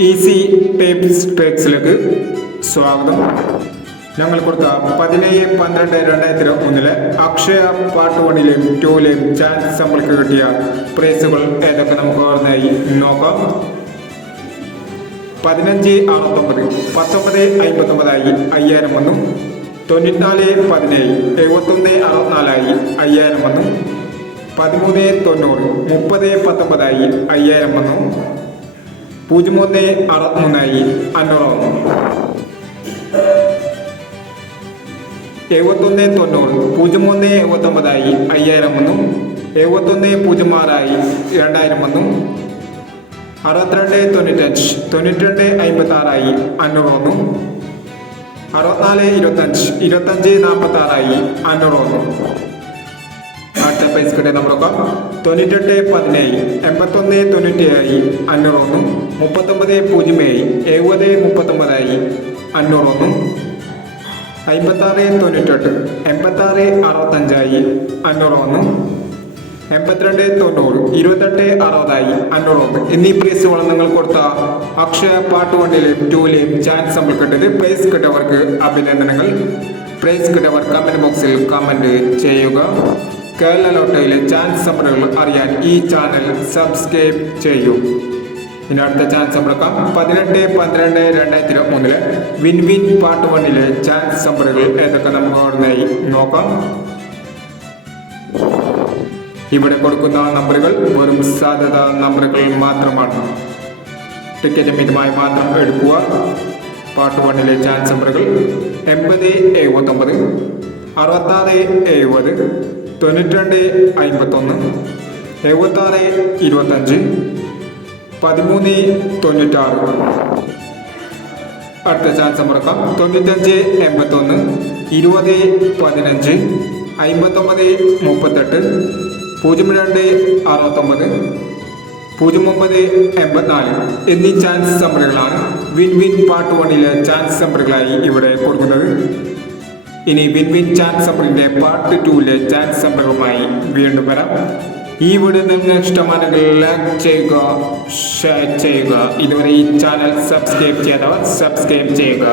Easy tips ട്രിക്സിലേക്ക് സ്വാഗതം. ഞങ്ങൾ കൊടുത്ത 17-12-2001 അക്ഷയ പാർട്ട് 1ലെയും 2ലെയും ചാൻസ് നമ്മൾക്ക് കിട്ടിയ പ്രൈസുകൾ ഏതൊക്കെ നമുക്ക് ഓർമ്മയായി നോക്കാം. 1569 1959 5000 വന്നു. 9417 7164 5000 വന്നു. 1390 3019 5000 വന്നു. 0163 500 വന്നു. 7190 0179 5000 വന്നു. 7106 2000 വന്നു. 6295 9256 500 വന്നു. 6425 2546 500 വന്നു. അടുത്ത പൈസ കിട്ടിയ നമ്പറൊക്കെ 9817 8197 500 വന്നു. 3907 7039 500 വന്നു. 5698 8665 500 വന്നു. 8290 2860 500 വന്നു. എന്നീ പ്രൈസുകൾ നിങ്ങൾ കൊടുത്ത അക്ഷയ പാർട്ട് 1ലെയും 2ലെയും ചാൻസ് നമ്മൾ കിട്ടിയത്. പ്രൈസ് കിട്ടിയവർക്ക് അഭിനന്ദനങ്ങൾ. പ്രൈസ് കിട്ടിയവർ കമന്റ് ബോക്സിൽ കമന്റ് ചെയ്യുക. കേരള ലോട്ടറിയിലെ ചാൻസ് നമ്പറുകൾ അറിയാൻ ഈ ചാനൽ സബ്സ്ക്രൈബ് ചെയ്യൂ. ഇനി അടുത്ത ചാൻസ് നമ്പറക്കാം. 18-12-2003 വിൻ വിൻ പാർട്ട് 1ലെ ചാൻസ് നമ്പറുകൾ ഏതൊക്കെ നമുക്ക് ഓർമ്മയായി നോക്കാം. ഇവിടെ കൊടുക്കുന്ന നമ്പറുകൾ വെറും സാധ്യത നമ്പറുകൾ മാത്രമാണ്. ടിക്കറ്റ് മിതമായി മാത്രം എടുക്കുക. പാർട്ട് 1ലെ ചാൻസ് നമ്പറുകൾ 80-79 66-70 92-51 76-25 13-96. അടുത്ത ചാൻസ് നമ്പറക്കാം. 95-81 20-15 59-38 02-69 09-84 എന്നീ ചാൻസ് നമ്പറുകളാണ് വിൻ വിൻ പാർട്ട് 1ലെ ചാൻസ് നമ്പറുകളായി ഇവിടെ കൊടുക്കുന്നത്. ഇനി വിൻ വിൻ ചാൻസ് നമ്പറിന്റെ പാർട്ട് 2ലെ ചാൻസ് നമ്പറുമായി വീണ്ടും വരാം. ഈ വീഡിയോ നിങ്ങൾക്ക് ഇഷ്ടമാണെങ്കിൽ ലൈക്ക് ചെയ്യുക, ഷെയർ ചെയ്യുക. ഇതുവരെ ഈ ചാനൽ സബ്സ്ക്രൈബ് ചെയ്യാത്തവർ സബ്സ്ക്രൈബ് ചെയ്യുക.